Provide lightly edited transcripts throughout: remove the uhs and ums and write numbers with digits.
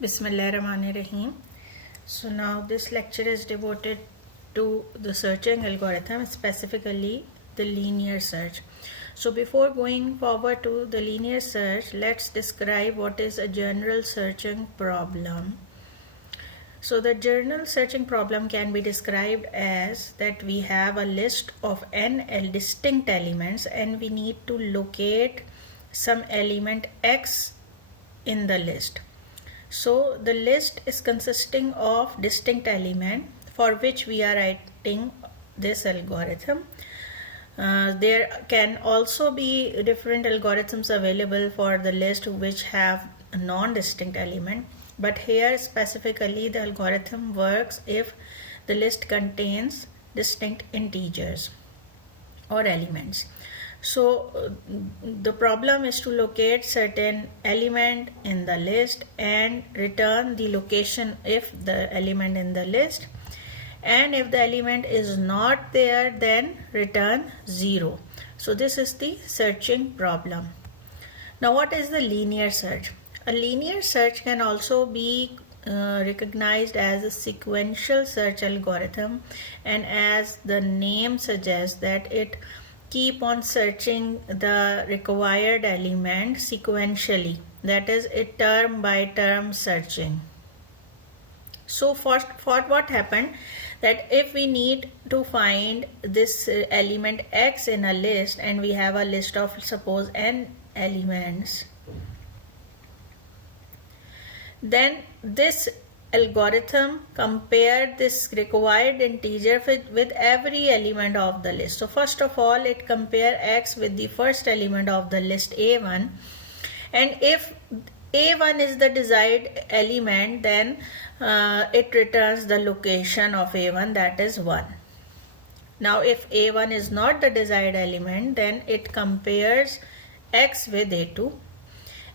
Bismillahirrahmanirrahim. So now this lecture is devoted to the searching algorithm, specifically the linear search. So before going forward to the linear search, let's describe what is a general searching problem. So the general searching problem can be described as that we have a list of n distinct elements and we need to locate some element x in the list. So the list is consisting of distinct element for which we are writing this algorithm. There can also be different algorithms available for the list which have a non-distinct element, but here specifically the algorithm works if the list contains distinct integers or elements. So the problem is to locate certain element in the list and return the location if the element in the list, and if the element is not there then return 0. So this is the searching problem. Now what is the linear search? A linear search can also be recognized as a sequential search algorithm, and as the name suggests that it keep on searching the required element sequentially, that is it term by term searching. So for what happened, that if we need to find this element x in a list and we have a list of suppose n elements, then this algorithm compare this required integer with every element of the list. So first of all it compare x with the first element of the list a1, and if a1 is the desired element then it returns the location of a1, that is 1. Now if a1 is not the desired element then it compares x with a2,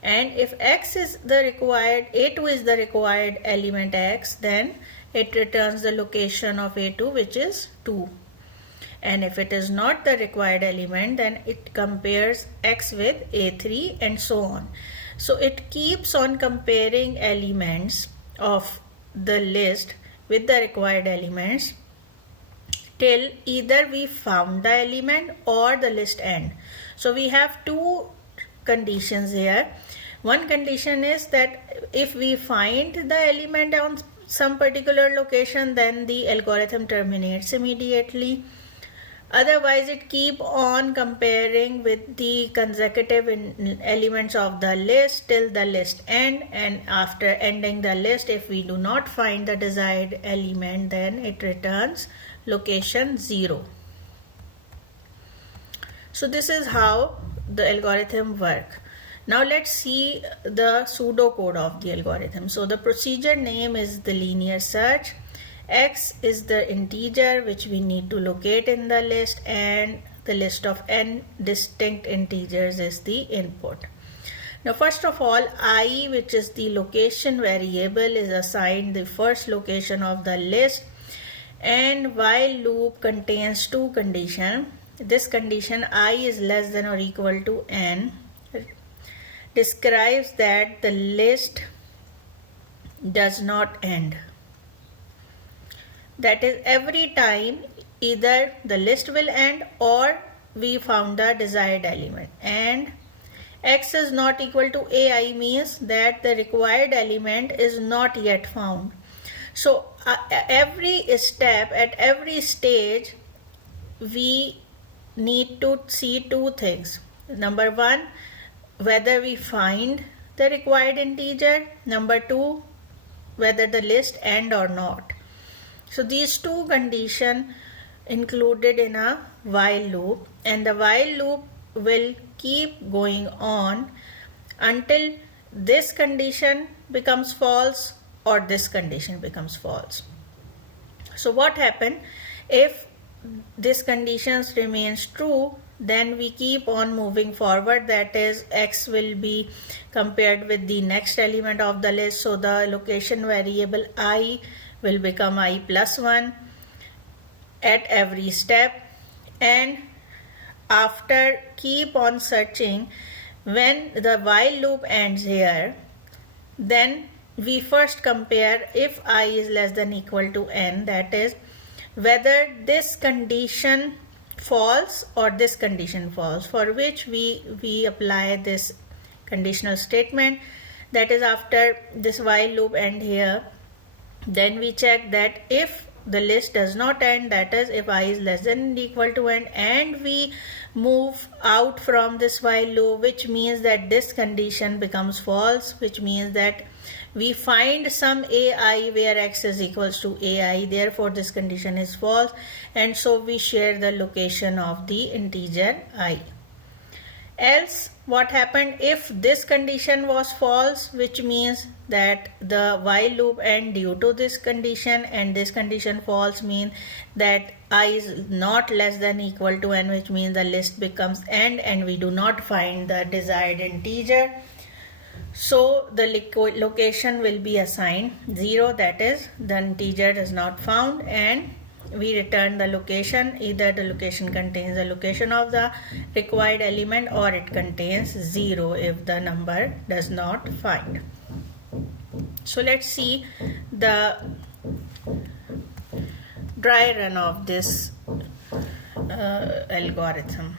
and if x is the required, a2 is the required element x, then it returns the location of a2 which is 2. And if it is not the required element then it compares x with a3 and so on. So it keeps on comparing elements of the list with the required elements till either we found the element or the list end. So we have two conditions here. One condition is that if we find the element on some particular location then the algorithm terminates immediately. Otherwise it keep on comparing with the consecutive elements of the list till the list end, and after ending the list if we do not find the desired element then it returns location 0. So this is how the algorithm works. Now let's see the pseudocode of the algorithm. So the procedure name is the linear search. X is the integer which we need to locate in the list, and the list of n distinct integers is the input. Now first of all I, which is the location variable, is assigned the first location of the list, and while loop contains two conditions. This condition I is less than or equal to n describes that the list does not end. That is, every time either the list will end or we found the desired element, and x is not equal to ai means that the required element is not yet found. So every step, at every stage we need to see two things. Number one, whether we find the required integer. Number two, whether the list end or not. So these two conditions included in a while loop, and the while loop will keep going on until this condition becomes false or this condition becomes false. So what happens if this condition remains true, then we keep on moving forward, that is x will be compared with the next element of the list. So the location variable I will become I plus 1 at every step, and after keep on searching, when the while loop ends here, then we first compare if I is less than equal to n, that is whether this condition false or this condition false, for which we apply this conditional statement, that is after this while loop end here. Then we check that if the list does not end, that is if I is less than equal to n, and we move out from this while loop, which means that this condition becomes false, which means that we find some ai where x is equals to ai, therefore this condition is false, and so we share the location of the integer I. Else what happened if this condition was false, which means that the while loop end due to this condition, and this condition false mean that I is not less than equal to n, which means the list becomes end and we do not find the desired integer. So the location will be assigned 0, that is the integer is not found, and we return the location. Either the location contains the location of the required element or it contains 0 if the number does not find. So let's see the dry run of this algorithm.